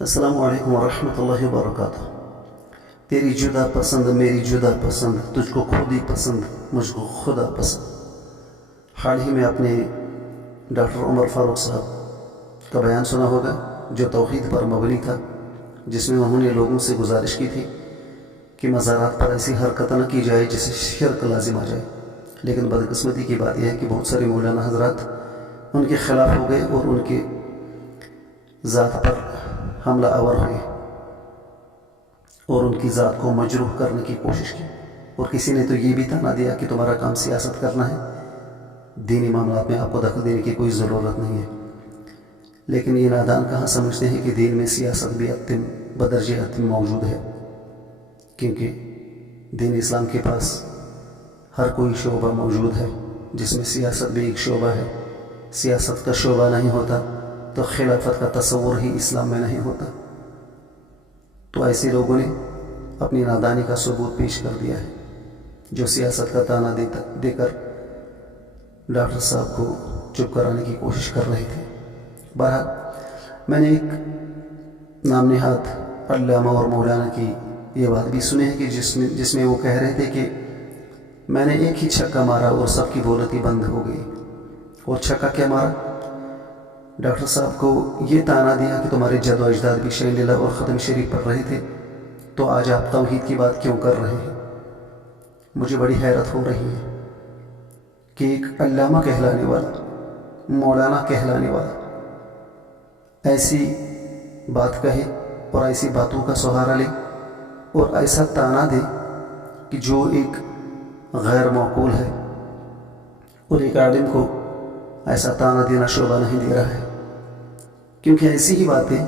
السلام علیکم ورحمۃ اللہ وبرکاتہ۔ تیری جدا پسند میری جدا پسند، تجھ کو خود ہی پسند مجھ کو خدا پسند۔ حال ہی میں آپ نے ڈاکٹر عمر فاروق صاحب کا بیان سنا ہوگا جو توحید پر مبنی تھا، جس میں انہوں نے لوگوں سے گزارش کی تھی کہ مزارات پر ایسی حرکت نہ کی جائے جسے شرک لازم آ جائے۔ لیکن بدقسمتی کی بات یہ ہے کہ بہت سارے مولانا حضرات ان کے خلاف ہو گئے اور ان کے ذات پر حملہ آور ہوئے اور ان کی ذات کو مجروح کرنے کی کوشش کی، اور کسی نے تو یہ بھی طعنہ دیا کہ تمہارا کام سیاست کرنا ہے، دینی معاملات میں آپ کو دخل دینے کی کوئی ضرورت نہیں ہے۔ لیکن یہ نادان کہاں سمجھتے ہیں کہ دین میں سیاست بھی اتم بدرجہ اتم موجود ہے، کیونکہ دین اسلام کے پاس ہر کوئی شعبہ موجود ہے جس میں سیاست بھی ایک شعبہ ہے۔ سیاست کا شعبہ نہیں ہوتا تو خلافت کا تصور ہی اسلام میں نہیں ہوتا۔ تو ایسے لوگوں نے اپنی نادانی کا ثبوت پیش کر دیا ہے، جو سیاست کا طعنہ دے کر ڈاکٹر صاحب کو چپ کرانے کی کوشش کر رہے تھے۔ بہرحال میں نے ایک نام نہاد علامہ اور مولانا کی یہ بات بھی سنی ہے کہ جس میں وہ کہہ رہے تھے کہ میں نے ایک ہی چھکا مارا اور سب کی بولتی بند ہو گئی۔ اور چھکا کیا مارا؟ ڈاکٹر صاحب کو یہ طعنہ دیا کہ تمہارے جد و اجداد بھی شیخ لیلا اور ختم شریف پڑھ رہے تھے، تو آج آپ توحید کی بات کیوں کر رہے ہیں؟ مجھے بڑی حیرت ہو رہی ہے کہ ایک علامہ کہلانے والا، مولانا کہلانے والا ایسی بات کہے اور ایسی باتوں کا سہارا لے اور ایسا طعنہ دے کہ جو ایک غیر معقول ہے، اور ایک عالم کو ایسا طعنہ دینا شعبہ نہیں دے رہا ہے۔ کیونکہ ایسی ہی باتیں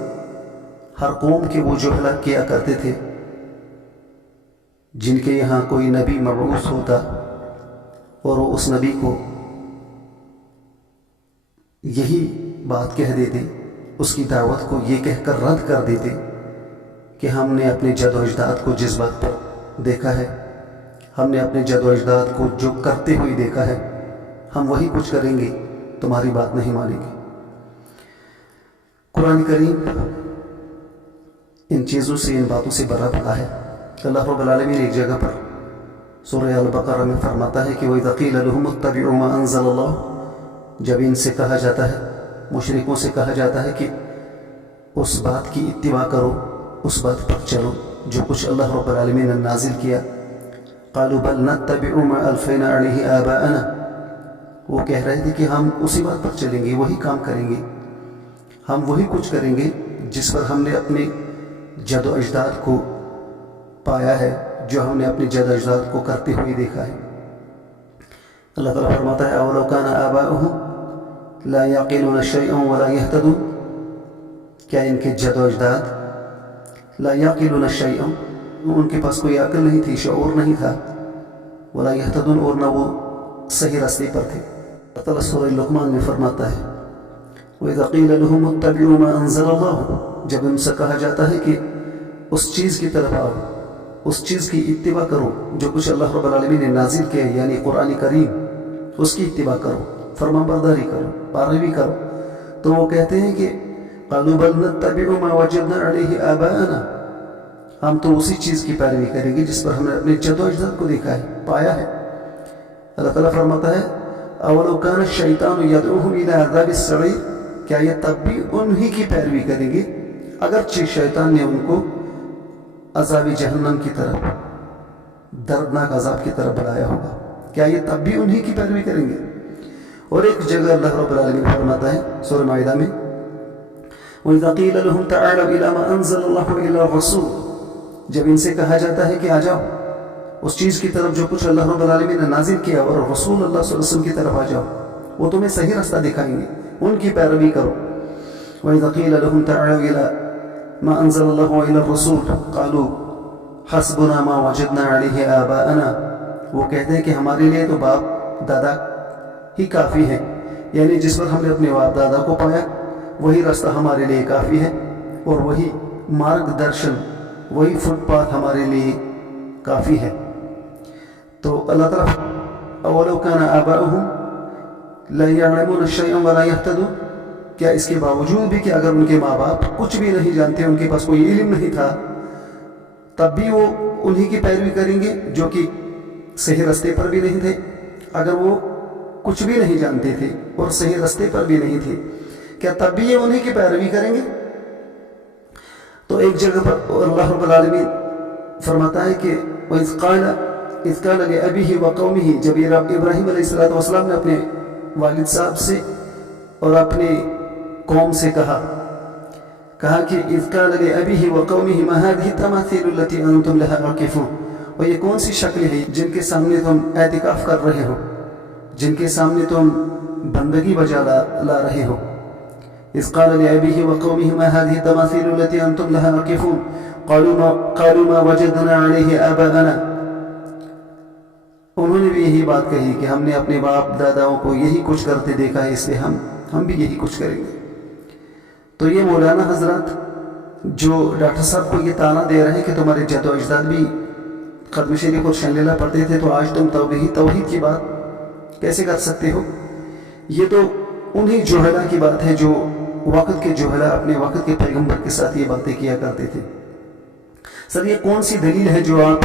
ہر قوم کے وہ جہلا کیا کرتے تھے جن کے یہاں کوئی نبی مبعوث ہوتا، اور وہ اس نبی کو یہی بات کہہ دیتے، اس کی دعوت کو یہ کہہ کر رد کر دیتے کہ ہم نے اپنے جد و اجداد کو جس بات پر دیکھا ہے، ہم نے اپنے جد و اجداد کو جو کرتے ہوئے دیکھا ہے، ہم وہی کچھ کریں گے، تمہاری بات نہیں مانیں گے۔ قرآن کریم ان چیزوں سے، ان باتوں سے برا بھلا ہے۔ اللہ رب العالمین ایک جگہ پر سورہ البقرہ میں فرماتا ہے کہ وَإِذَا قِيلَ لَهُمُ اتَّبِعُوا مَا أَنزَلَ اللَّهُ، جب ان سے کہا جاتا ہے، مشرکوں سے کہا جاتا ہے کہ اس بات کی اتباع کرو، اس بات پر چلو جو کچھ اللہ رب العالمین نے نازل کیا، قَالُوا بَلْ نَتَّبِعُ مَا أَلْفَيْنَا عَلَيْهِ آبَاءَنَا، وہ کہہ رہے تھے کہ ہم اسی بات پر چلیں گے، وہی کام کریں گے، ہم وہی کچھ کریں گے جس پر ہم نے اپنے جد و اجداد کو پایا ہے، جو ہم نے اپنے جد و اجداد کو کرتے ہوئے دیکھا ہے۔ اللہ تعالیٰ فرماتا ہے أَوَلَوْ كَانَ آبَاؤُهُمْ لَا يَعْقِلُونَ شَيْئًا وَلَا يَهْتَدُونَ، کیا ان کے جد و اجداد لا يعقلون شيئا، ان کے پاس کوئی عقل نہیں تھی، شعور نہیں تھا، ولا يهتدون، اور نہ وہ صحیح راستے پر تھے۔ اللہ تعالیٰ سورہ لقمان میں فرماتا ہے وَإِذَا قِيلَ لَهُمُ اتَّبِعُوا مَا أَنزَلَ اللَّهُ، جب ان سے کہا جاتا ہے کہ اس چیز کی طرف آؤ، اس چیز کی اتباع کرو جو کچھ اللہ رب العالمین نے نازل کیا، یعنی قرآن کریم، اس کی اتباع کرو، فرما برداری کرو، پیروی کرو، تو وہ کہتے ہیں کہ قَالُوا بَلْ نَتَّبِعُ مَا وَجَدْنَا عَلَيْهِ آبَاءَنَا، ہم تو اسی چیز کی پیروی کریں گے جس پر ہم نے اپنے جد و اجداد کو دیکھا ہے، پایا ہے۔ اللہ تعالیٰ فرماتا ہے أَوَلَوْ كَانَ الشَّيْطَانُ يَدْعُوهُمْ إِلَىٰ عَذَابِ السَّعِيرِ، کیا یہ تب بھی انہی کی پیروی کریں گے اگرچہ شیطان نے ان کو عذاب جہنم کی طرف، دردناک عذاب کی طرف بلایا ہوگا، کیا یہ تب بھی انہی کی پیروی کریں گے؟ اور ایک جگہ اللہ رب العالمین فرماتا ہے سورہ مائدہ میں وَإِذَا قِيلَ لَهُمْ تَعَالَوْا إِلَىٰ مَا أَنزَلَ اللَّهُ إِلَىٰ الرَّسُولِ، جب ان سے کہا جاتا ہے کہ آ جاؤ اس چیز کی طرف جو کچھ اللہ رب العالمین نے نازل کیا، اور رسول اللہ صلی اللہ علیہ وسلم کی طرف آ جاؤ، وہ تمہیں صحیح راستہ دکھائیں گے، ان کی پیروی کرو۔ وَإِذَا قِيلَ لَهُمْ تَعَالَوْا إِلَىٰ مَا أَنزَلَ اللَّهُ وَإِلَى الرَّسُولِ قَالُوا حَسْبُنَا مَا وَجَدْنَا عَلَيْهِ آبَاءَنَا، وہ کہتے ہیں کہ ہمارے لیے تو باپ دادا ہی کافی ہے، یعنی جس پر ہم نے اپنے باپ دادا کو پایا وہی راستہ ہمارے لیے کافی ہے، اور وہی مارگ درشن، وہی فٹ پاتھ ہمارے لیے کافی ہے۔ تو اللہ تعالیٰ أَوَلَوْ كَانَ آبَاؤُهُمْ لَا يَعْلَمُونَ شَيْئًا وَلَا يَهْتَدُونَ، کیا اس کے باوجود بھی کہ اگر ان کے ماں باپ کچھ بھی نہیں جانتے، ان کے پاس کوئی علم نہیں تھا، تب بھی وہ انہی کی پیروی کریں گے جو کہ صحیح رستے پر بھی نہیں تھے؟ اگر وہ کچھ بھی نہیں جانتے تھے اور صحیح رستے پر بھی نہیں تھے، کیا تب بھی یہ انہی کی پیروی کریں گے؟ تو ایک جگہ پر اللہ رب العالمین فرماتا ہے کہ وَإِذْ قَالَ لِأَبِيهِ وَقَوْمِهِ، جب ابراہیم علیہ السلام نے اپنے والد صاحب سے اور اپنے قوم سے کہا کہ اذ قال لأبيه وقومه ما هذه التماثيل التي انتم لها عاكفون، اور یہ کون سی شکل ہے جن کے سامنے تم اعتکاف کر رہے ہو، جن کے سامنے تم بندگی بجا لا رہے ہو؟ اذ قال لأبيه وقومه ما هذه التماثيل التي انتم لها عاكفون قالوا ما وجدنا عليه آباءنا، انہوں نے بھی یہی بات کہی کہ ہم نے اپنے باپ داداؤں کو یہی کچھ کرتے دیکھا ہے، اس لیے ہم بھی یہی کچھ کریں گے۔ تو یہ مولانا حضرات جو ڈاکٹر صاحب کو یہ تانا دے رہے ہیں کہ تمہارے جد و اجداد بھی ختم شریف اور شین لیلا پڑھتے تھے، تو آج تم توحید کی بات کیسے کر سکتے ہو؟ یہ تو انہی جوہلا کی بات ہے جو وقت کے جوہلا اپنے وقت کے پیغمبر کے ساتھ یہ باتیں کیا کرتے تھے۔ سر یہ کون سی دلیل ہے جو آپ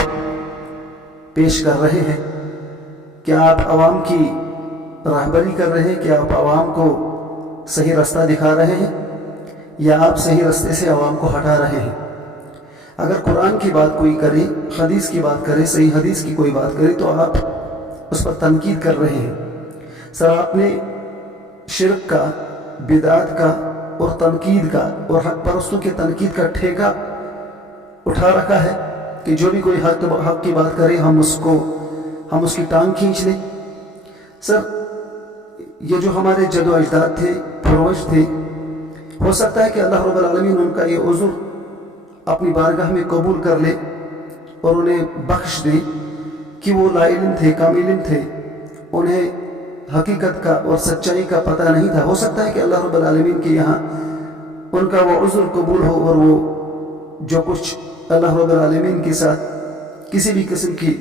پیش کر رہے ہیں؟ کیا آپ عوام کی راہبری کر رہے ہیں؟ کیا آپ عوام کو صحیح رستہ دکھا رہے ہیں، یا آپ صحیح رستے سے عوام کو ہٹا رہے ہیں؟ اگر قرآن کی بات کوئی کرے، حدیث کی بات کرے، صحیح حدیث کی کوئی بات کرے، تو آپ اس پر تنقید کر رہے ہیں۔ سر آپ نے شرک کا، بدعات کا اور تنقید کا اور حق پرستوں کی تنقید کا ٹھیکہ اٹھا رکھا ہے کہ جو بھی کوئی حق کی بات کرے ہم اس کی ٹانگ کھینچ لیں۔ سر یہ جو ہمارے جد و اجداد تھے، پروج تھے، ہو سکتا ہے کہ اللہ رب العالمین ان کا یہ عذر اپنی بارگاہ میں قبول کر لے اور انہیں بخش دے کہ وہ لا علم تھے، کم علم تھے، انہیں حقیقت کا اور سچائی کا پتہ نہیں تھا۔ ہو سکتا ہے کہ اللہ رب العالمین کے یہاں ان کا وہ عذر قبول ہو اور وہ جو کچھ اللہ رب العالمین کے ساتھ کسی بھی قسم کی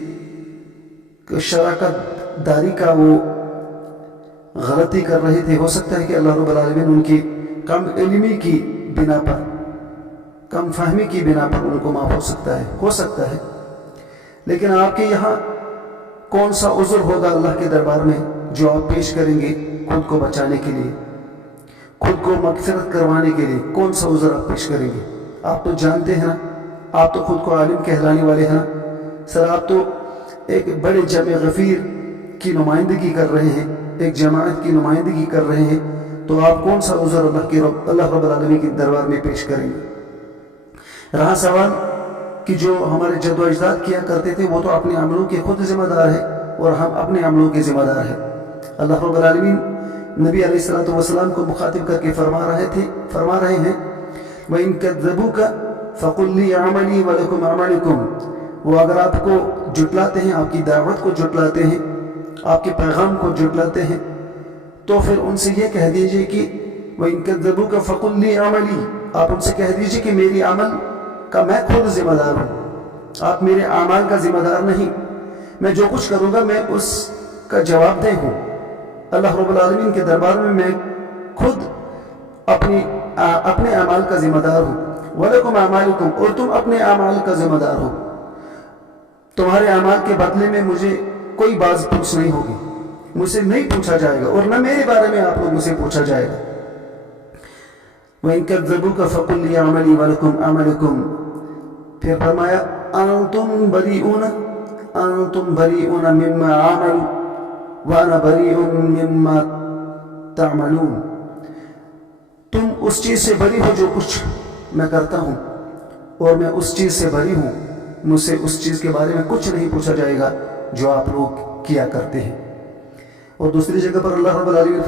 شراکت داری کا وہ غلطی کر رہے تھے، ہو سکتا ہے کہ اللہ رب العالمین ان کی کم علمی کی بنا پر، کم فہمی کی بنا پر ان کو معاف ہو سکتا ہے۔ لیکن آپ کے یہاں کون سا عذر ہوگا اللہ کے دربار میں جو آپ پیش کریں گے خود کو بچانے کے لیے، خود کو مغفرت کروانے کے لیے؟ کون سا عذر آپ پیش کریں گے؟ آپ تو جانتے ہیں نا، آپ تو خود کو عالم کہلانے والے ہیں نا۔ سر آپ تو ایک بڑے جمع غفیر کی نمائندگی کر رہے ہیں، ایک جماعت کی نمائندگی کر رہے ہیں، تو آپ کون سا عذر اللہ رب العالمین کے دربار میں پیش کریں گے؟ رہا سوال کہ جو ہمارے جد و اجداد کیا کرتے تھے وہ تو اپنے عملوں کے خود ذمہ دار ہے اور ہم اپنے عملوں کے ذمہ دار ہیں۔ اللہ رب العالمین نبی علیہ السلام کو مخاطب کر کے فرما رہے ہیں وَإِن كَذَّبُوكَ فَقُلْ لِي عَمَلِي وَلَكُمْ عَمَلِكُمْ، وہ اگر آپ کو جھٹلاتے ہیں، آپ کی دعوت کو جھٹلاتے ہیں، آپ کے پیغام کو جھٹلاتے ہیں، تو پھر ان سے یہ کہہ دیجئے کہ وَإِن كَذَّبُوكَ فَقُلْ لِي عَمَلِي، آپ ان سے کہہ دیجئے کہ میری عمل کا میں خود ذمہ دار ہوں، آپ میرے اعمال کا ذمہ دار نہیں، میں جو کچھ کروں گا میں اس کا جواب دہ ہوں۔ اللہ رب العالمین کے دربار میں میں خود اپنے اعمال کا ذمہ دار ہوں۔ وَلَكُمْ أَعْمَالُكُمْ، اور تم اپنے اعمال کا ذمہ دار ہو، تمہارے اعمال کے بدلے میں مجھے کوئی باز پوچھ نہیں ہوگی، مجھ سے نہیں پوچھا جائے گا، اور نہ میرے بارے میں آپ لوگوں سے پوچھا جائے گا۔ وَإِن كَذَّبُوكَ فَقُلْ لِي عَمَلِي وَلَكُمْ عَمَلُكُمْ، پھر فرمایا أَنْتُمْ بَرِيئُونَ مِمَّا عَمَلُوا وَأَنَا بَرِيءٌ مِمَّا تَعْمَلُونَ، تم اس چیز سے بری ہو جو کچھ میں کرتا ہوں، اور میں اس چیز سے بری ہوں، مجھ سے اس چیز کے بارے میں کچھ نہیں پوچھا جائے گا جو آپ لوگ کیا کرتے ہیں۔ اور دوسری جگہ پر اللہ رب العالمین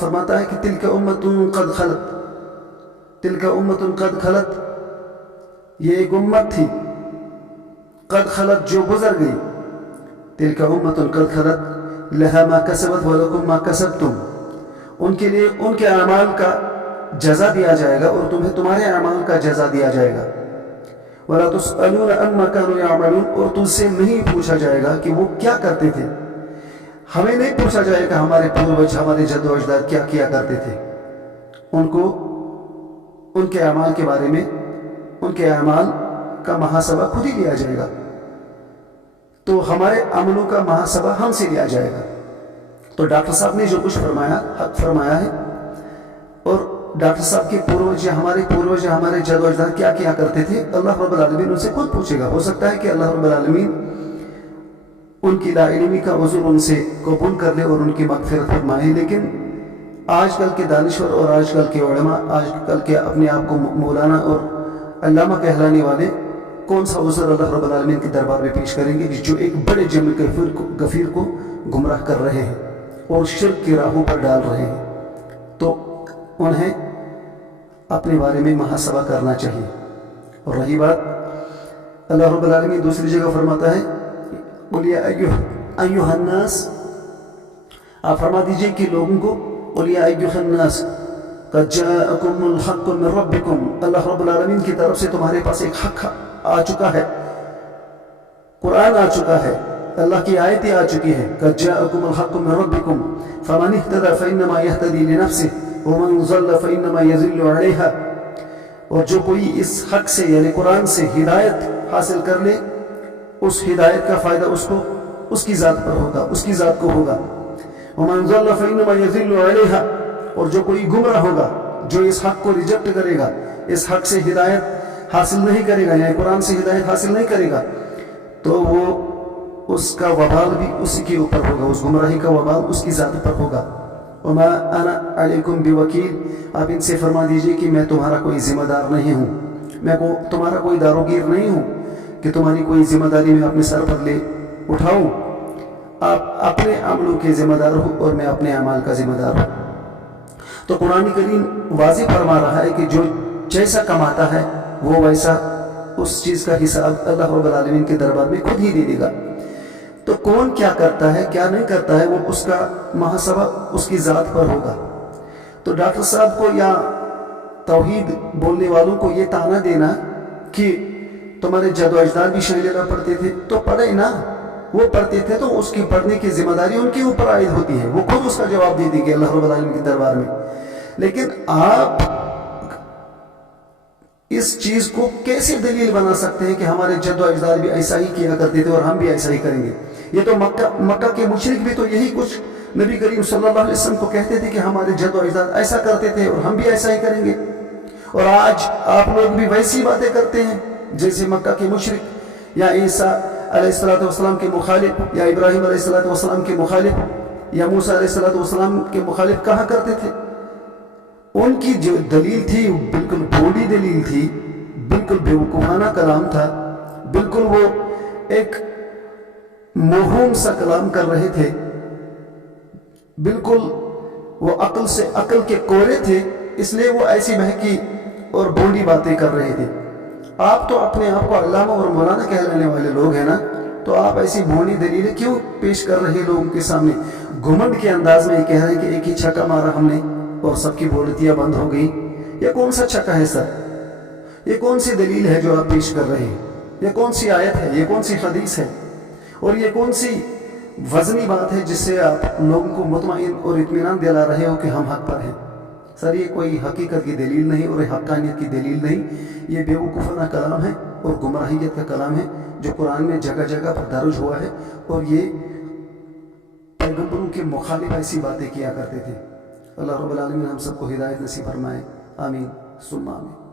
فرماتا ہے کہ تِلْكَ أُمَّةٌ قَدْ خَلَتْ، تِلْكَ أُمَّةٌ قَدْ خَلَتْ، یہ ایک امت تھی، قد خلت جو گزر گئی، تِلْكَ أُمَّةٌ قَدْ خَلَتْ لَهَا مَا كَسَبَتْ وَلَكُمْ مَا كَسَبْتُمْ، ان کے لیے ان کے اعمال کا جزا دیا جائے گا اور تمہیں تمہارے اعمال کا جزا دیا جائے گا۔ وَلَا تُسْأَلُونَ عَمَّا كَانُوا يَعْمَلُونَ، اور تم سے نہیں پوچھا جائے گا کہ وہ کیا کرتے تھے، ہمیں نہیں پوچھا جائے گا ہمارے پوروج، ہمارے جد و اجداد کیا کرتے تھے، ان کو ان کے اعمال کے بارے میں ان کے اعمال کا محاسبہ خود ہی لیا جائے گا. تو ہمارے عملوں کا محاسبہ ہم سے لیا جائے گا. تو ڈاکٹر صاحب نے جو کچھ فرمایا حق فرمایا ہے. اور ڈاکٹر صاحب کے پوروج ہمارے جد و اجداد کیا کیا کرتے تھے, اللہ رب العالمین ان سے خود پوچھے گا. ہو سکتا ہے کہ اللہ رب العالمین ان کی لا علمی کا عذر ان سے قبول کر لے اور ان کی مغفرت فرمائے. لیکن آج کل کے دانشور اور آج کل کے علماء, آج کل کے اپنے آپ کو مولانا اور علامہ کہلانے والے کون سا عذر اللہ رب العالمین کے دربار میں پیش کریں گے جو ایک بڑے جرم غفیر کو گمراہ کر رہے ہیں اور شرک کی راہوں پر ڈال رہے ہیں. تو انہیں اپنے بارے میں محاسبہ کرنا چاہیے. اور رہی بات, اللہ رب العالمین دوسری جگہ فرماتا ہے قُلْ يَا أَيُّهَا النَّاسِ, آپ فرما دیجئے کہ لوگوں کو قُلْ يَا أَيُّهَا النَّاسِ قَدْ جَاءَكُمُ الْحَقُّ مِنْ رَبِّكُمْ, اللہ رب العالمین کی طرف سے تمہارے پاس ایک حق آ چکا ہے, قرآن آ چکا ہے, اللہ کی آیتیں آ چکی ہیں. قَدْ جَاءَكُمُ الْحَقُّ مِنْ رَبِّكُمْ فَمَنِ اهْتَدَىٰ فَإِنَّمَا يَهْتَدِي لِنَفْسِهِ وَمَنْ ضَلَّ فَإِنَّمَا يَضِلُّ عَلَيْهَا. اور جو کوئی اس حق سے یعنی قرآن سے ہدایت حاصل کر لے, اس ہدایت کا فائدہ اس کی ذات پر ہوگا, اس کی ذات کو ہوگا. وَمَنْ ضَلَّ فَإِنَّمَا يَضِلُّ عَلَيْهَا, اور جو کوئی گمراہ ہوگا, جو اس حق کو ریجیکٹ کرے گا, اس حق سے ہدایت حاصل نہیں کرے گا یعنی قرآن سے ہدایت حاصل نہیں کرے گا, تو وہ اس کا وبال بھی اسی کے اوپر ہوگا, اس گمراہی کا وبال اس کی ذات پر ہوگا. وَمَا أَنَا عَلَيْكُمْ بِوَكِيلٍ, آپ ان سے فرما دیجئے کہ میں تمہارا کوئی ذمہ دار نہیں ہوں, میں تمہارا کوئی داروگیر نہیں ہوں کہ تمہاری کوئی ذمہ داری میں اپنے سر پر لے اٹھاؤں. آپ اپنے عملوں کے ذمہ دار ہو اور میں اپنے اعمال کا ذمہ دار ہوں. تو قرآن کریم واضح فرما رہا ہے کہ جو جیسا کماتا ہے وہ ویسا اس چیز کا حساب اللہ رب العالمین کے دربار میں خود ہی دے دے گا. تو کون کیا کرتا ہے کیا نہیں کرتا ہے وہ اس کا محاسبہ اس کی ذات پر ہوگا. تو ڈاکٹر صاحب کو یا توحید بولنے والوں کو یہ تانا دینا کہ تمہارے جد و اجداد بھی شریعہ پڑھتے تھے, تو پڑھے نا, وہ پڑھتے تھے تو اس کی پڑھنے کی ذمہ داری ان کے اوپر عائد ہوتی ہے, وہ خود اس کا جواب دے دیں گے اللہ رب العالمین کے دربار میں. لیکن آپ اس چیز کو کیسے دلیل بنا سکتے ہیں کہ ہمارے جد و اجداد بھی ایسا ہی کیا کرتے تھے اور ہم بھی ایسا ہی کریں گے؟ یہ تو مکہ کے مشرک بھی تو یہی کچھ نبی کریم صلی اللہ علیہ وسلم کو کہتے تھے کہ ہمارے جد و اجداد ایسا کرتے تھے اور ہم بھی ایسا ہی کریں گے. اور آج آپ لوگ بھی ویسی باتیں کرتے ہیں جیسے مکہ کے مشرک یا عیسیٰ علیہ السلام کے مخالف یا ابراہیم علیہ السلام کے مخالف یا موسیٰ علیہ السلام کے مخالف کہا کرتے تھے. ان کی جو دلیل تھی بالکل بھولی دلیل تھی, بالکل بیوقوفانہ کلام تھا, بالکل وہ ایک موہوم سا کلام کر رہے تھے, بالکل وہ عقل کے کورے تھے, اس لیے وہ ایسی بہکی اور بھونڈی باتیں کر رہے تھے. آپ تو اپنے آپ کو علامہ اور مولانا کہلانے والے لوگ ہیں نا, تو آپ ایسی بھونڈی دلیلیں کیوں پیش کر رہے لوگوں کے سامنے؟ گھمنڈ کے انداز میں یہ کہہ رہے ہیں کہ ایک ہی چھکا مارا ہم نے اور سب کی بولتیاں بند ہو گئی. یہ کون سا چھکا ہے سر؟ یہ کون سی دلیل ہے جو آپ پیش کر رہے ہیں؟ یہ کون سی آیت ہے؟ یہ کون سی حدیث ہے؟ اور یہ کون سی وزنی بات ہے جس سے آپ لوگوں کو مطمئن اور اطمینان دلا رہے ہو کہ ہم حق پر ہیں؟ سر یہ کوئی حقیقت کی دلیل نہیں اور حقانیت کی دلیل نہیں, یہ بیوقوفانہ کلام ہے اور گمراہیت کا کلام ہے جو قرآن میں جگہ جگہ پر درج ہوا ہے. اور یہ پیغمبروں کے مخالف ایسی باتیں کیا کرتے تھے. اللہ رب العالمین ہم سب کو ہدایت نصیب فرمائے. آمین ثم آمین.